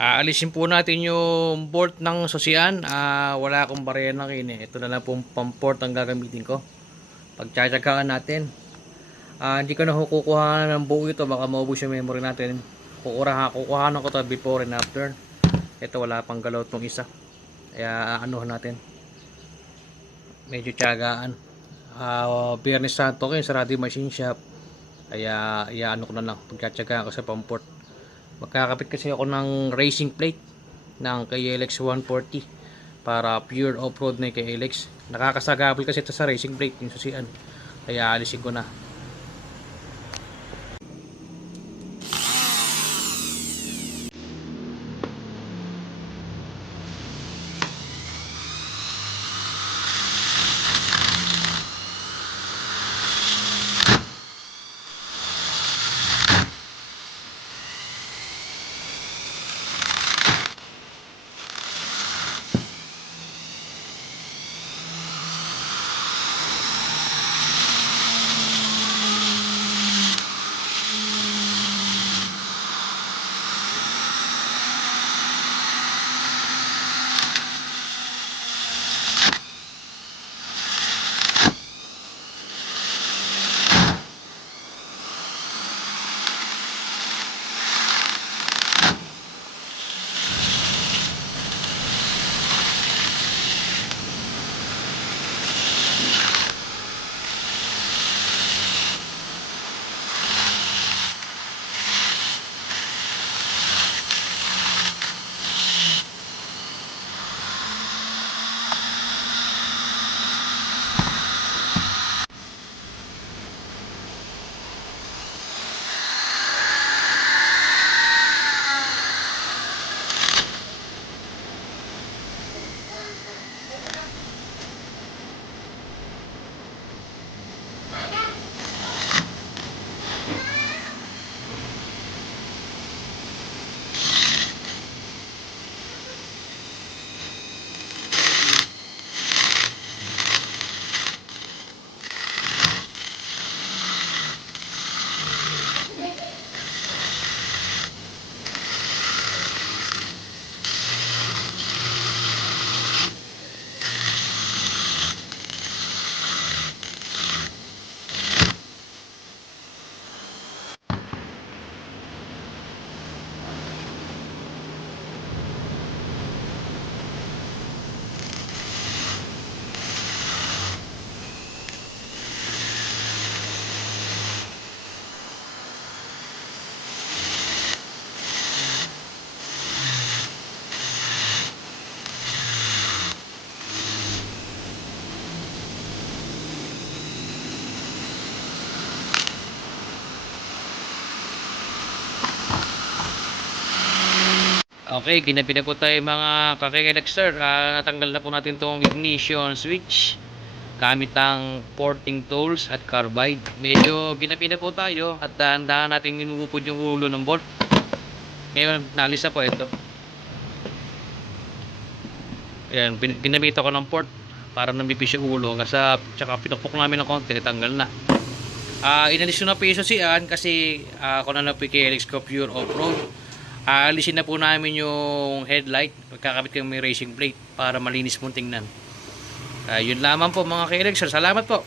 Aalisin po natin yung bolt ng susian. Wala akong barya na kin eh. Ito na lang pong pang-port ang gagamitin ko. Pagtsatsagaan natin. Hindi ko na kukuha ng buo ito. Baka maubos yung memory natin. Kukuha ko ito before and after. Ito wala pang galaw itong isa. Kaya anuhan natin. Medyo tsagaan. Biyernes Santo ko yung sarado machine shop. Kaya ano ko na lang. Pagtsatsagaan ko sa pang-port. Magkakapit kasi ako ng racing plate ng KLX 140 para pure off-road na yung KLX. Nakakasagabal kasi ito sa racing plate yung susian. Kaya alisin ko na. Okay, ginabi na po tayo mga ka-KLXer. Natanggal na po natin itong ignition switch gamit ang porting tools at carbide. Medyo ginabi na po tayo at dahan natin inupod yung ulo ng bolt. Ngayon, nalis na po ito. Ayan, ginamit ako ng port para namipis yung ulo. Tsaka pinukpok namin ng konti, tanggal na. Inalis ko na po yung susian kasi ako na po yung KLX ko pure off-road. Alisin na po namin yung headlight. Magkakabit kami may racing plate para malinis mong tingnan. Yun lamang po mga KLX. Salamat po.